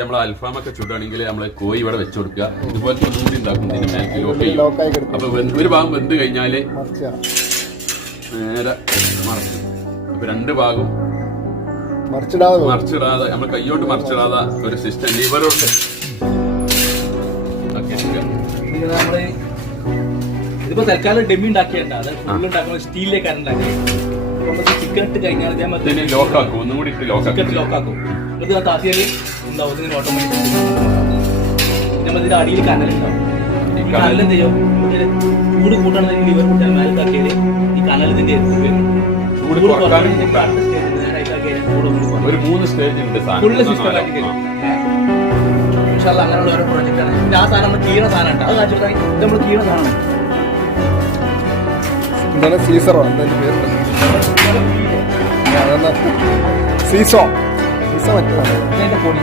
നമ്മൾ അൽഫാമൊക്കെ ചുടുകയാണെങ്കിൽ നമ്മളെ കോഴി ഇവിടെ വെച്ചു കൊടുക്കുക. ഇതുപോലത്തെ ഒന്നുകൂടി ഉണ്ടാക്കും. അപ്പൊ ഒരു ഭാഗം വെന്ത് കഴിഞ്ഞാല് നേരെ മറച്ചു. അപ്പൊ രണ്ട് ഭാഗം മറിച്ചിടാതെ നമ്മൾ കൈയോട്ട് മറിച്ചിടാതെ ഒരു സിസ്റ്റം ലിവറുണ്ട്. ഇതിപ്പോ തൽക്കാലം ഡെമ്മി ഉണ്ടാക്കിയണ്ട സ്റ്റീലിലേക്കാണ് ഉണ്ടാക്കിയത്. ചിക്കൻ ഇട്ട് കഴിഞ്ഞാൽ ലോക്കാക്കും, ഒന്നും കൂടി ഇട്ട് ലോക്കാക്കും. ഇത് താത്തിയാല് ഉണ്ടാവും, ഇതിന് ഓട്ടോമാറ്റിക്. നമ്മൾ ഇതിന്റെ അടിയിൽ കനലുണ്ടാവും. ഈ കനലെന്ത് ചെയ്യും, ചൂട് കൂട്ടണമെങ്കിൽ ലിവർ കൂട്ടാൻ മേലത്താക്കിയാല് ഈ കനലിന്റെ ഒരു 3 സ്റ്റേജ് ഉണ്ട്. Full systematic. അങ്ങനെയുള്ള ഓരോ പ്രോജക്റ്റ് ആണ്. ആ സാധനം നമ്മൾ തീരണ സാധനം ഉണ്ട്. അത് കാണിച്ചിട്ട് ഇത് നമ്മൾ തീരണ സാധനമാണ്. സീസറോ എന്തായാലും പേരുണ്ട്. സീസോ സീസോ മറ്റേ പൊടി